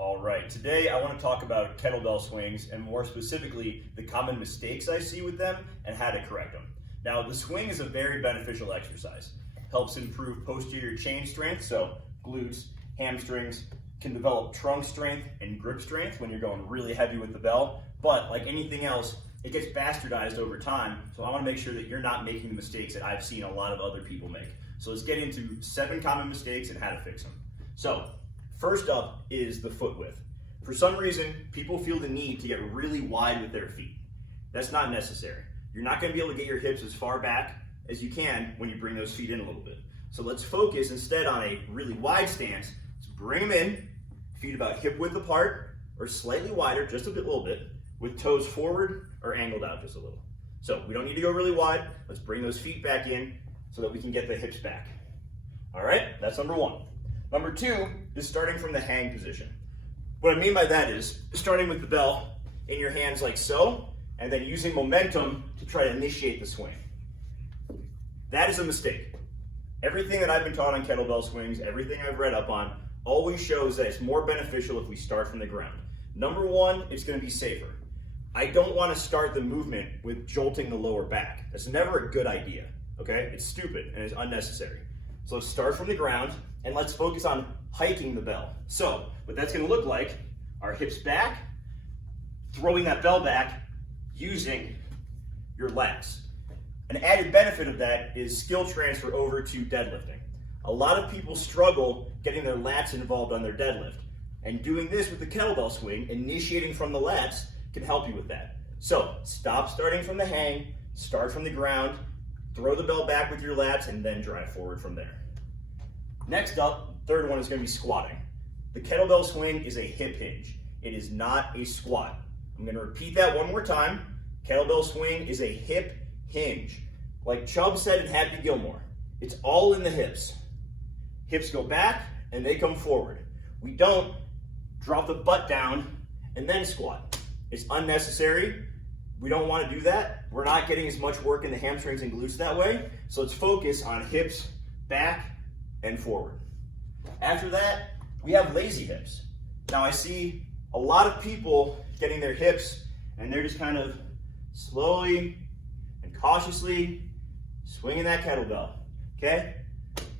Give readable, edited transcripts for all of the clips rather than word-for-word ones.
All right, today I want to talk about kettlebell swings and more specifically the common mistakes I see with them and how to correct them. Now, the swing is a very beneficial exercise. Helps improve posterior chain strength, so glutes, hamstrings, can develop trunk strength and grip strength when you're going really heavy with the bell, but like anything else, it gets bastardized over time, so I want to make sure that you're not making the mistakes that I've seen a lot of other people make. So let's get into 7 common mistakes and how to fix them. So, first up is the foot width. For some reason, people feel the need to get really wide with their feet. That's not necessary. You're not going to be able to get your hips as far back as you can when you bring those feet in a little bit. So let's focus instead on a really wide stance. Let's bring them in, feet about hip width apart or slightly wider, just a little bit, with toes forward or angled out just a little. So we don't need to go really wide. Let's bring those feet back in so that we can get the hips back. All right, that's number 1. Number 2 is starting from the hang position. What I mean by that is starting with the bell in your hands like so, and then using momentum to try to initiate the swing. That is a mistake. Everything that I've been taught on kettlebell swings, everything I've read up on, always shows that it's more beneficial if we start from the ground. Number 1, it's going to be safer. I don't want to start the movement with jolting the lower back. That's never a good idea, okay? It's stupid and it's unnecessary. So let's start from the ground and let's focus on hiking the bell. So what that's going to look like, our hips back, throwing that bell back using your lats. An added benefit of that is skill transfer over to deadlifting. A lot of people struggle getting their lats involved on their deadlift. And doing this with the kettlebell swing, initiating from the lats, can help you with that. So stop starting from the hang, start from the ground, throw the bell back with your lats, and then drive forward from there. Next up, third one is going to be squatting. The kettlebell swing is a hip hinge. It is not a squat. I'm going to repeat that one more time. Kettlebell swing is a hip hinge. Like Chubb said in Happy Gilmore, it's all in the hips. Hips go back and they come forward. We don't drop the butt down and then squat. It's unnecessary. We don't want to do that. We're not getting as much work in the hamstrings and glutes that way. So let's focus on hips back and forward. After that, we have lazy hips. Now I see a lot of people getting their hips and they're just kind of slowly and cautiously swinging that kettlebell, okay?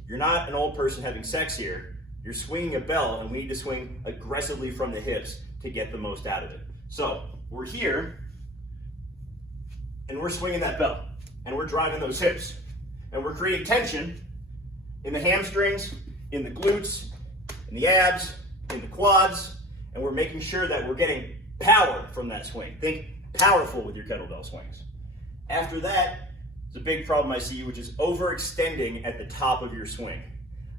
You're not an old person having sex here. You're swinging a bell and we need to swing aggressively from the hips to get the most out of it. So we're here and we're swinging that bell and we're driving those hips and we're creating tension in the hamstrings, in the glutes, in the abs, in the quads, and we're making sure that we're getting power from that swing. Think powerful with your kettlebell swings. After that, there's a big problem I see, which is overextending at the top of your swing.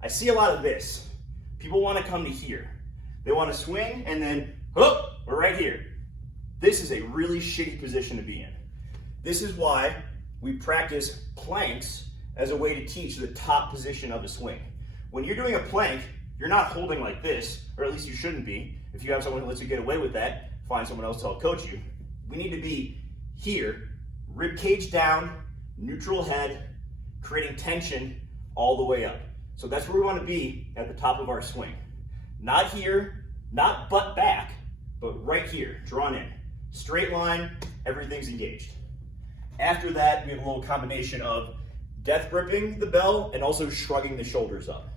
I see a lot of this. People want to come to here. They want to swing and then, oh, we're right here. This is a really shitty position to be in. This is why we practice planks as a way to teach the top position of a swing. When you're doing a plank, you're not holding like this, or at least you shouldn't be. If you have someone who lets you get away with that, find someone else to help coach you. We need to be here, rib cage down, neutral head, creating tension all the way up. So that's where we want to be at the top of our swing. Not here, not butt back, but right here, drawn in. Straight line, everything's engaged. After that, we have a little combination of death gripping the bell and also shrugging the shoulders up.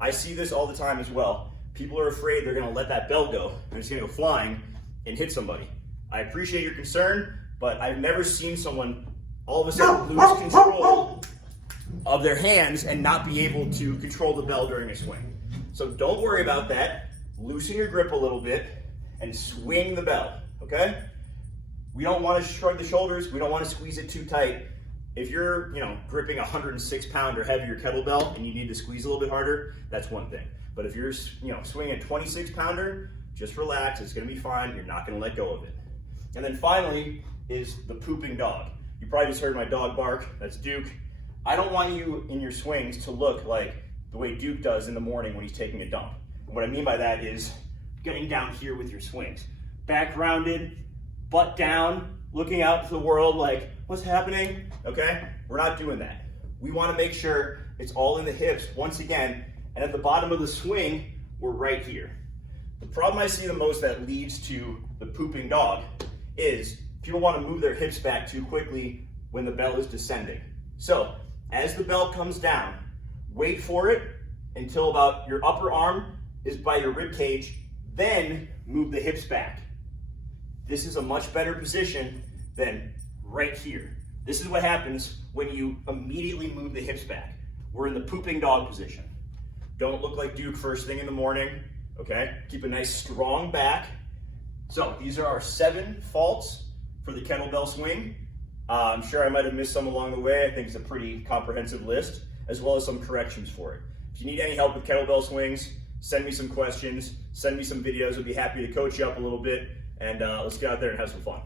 I see this all the time as well. People are afraid they're gonna let that bell go and it's gonna go flying and hit somebody. I appreciate your concern, but I've never seen someone all of a sudden lose control of their hands and not be able to control the bell during a swing. So don't worry about that. Loosen your grip a little bit and swing the bell, okay? We don't want to shrug the shoulders. We don't want to squeeze it too tight. If you're, gripping a 106-pound or heavier kettlebell and you need to squeeze a little bit harder, that's one thing. But if you're, swinging a 26-pounder, just relax. It's going to be fine. You're not going to let go of it. And then finally is the pooping dog. You probably just heard my dog bark. That's Duke. I don't want you in your swings to look like the way Duke does in the morning when he's taking a dump. And what I mean by that is getting down here with your swings. Back rounded, butt down, looking out to the world like, what's happening? Okay? We're not doing that. We want to make sure it's all in the hips once again, and at the bottom of the swing, we're right here. The problem I see the most that leads to the pooping dog is people want to move their hips back too quickly when the bell is descending. So as the bell comes down, wait for it until about your upper arm is by your rib cage, then move the hips back. This is a much better position than right here. This is what happens when you immediately move the hips back. We're in the pooping dog position. Don't look like Duke first thing in the morning, okay? Keep a nice strong back. So these are our 7 faults for the kettlebell swing. I'm sure I might have missed some along the way. I think it's a pretty comprehensive list, as well as some corrections for it. If you need any help with kettlebell swings, send me some questions, send me some videos. I'd be happy to coach you up a little bit, and let's get out there and have some fun.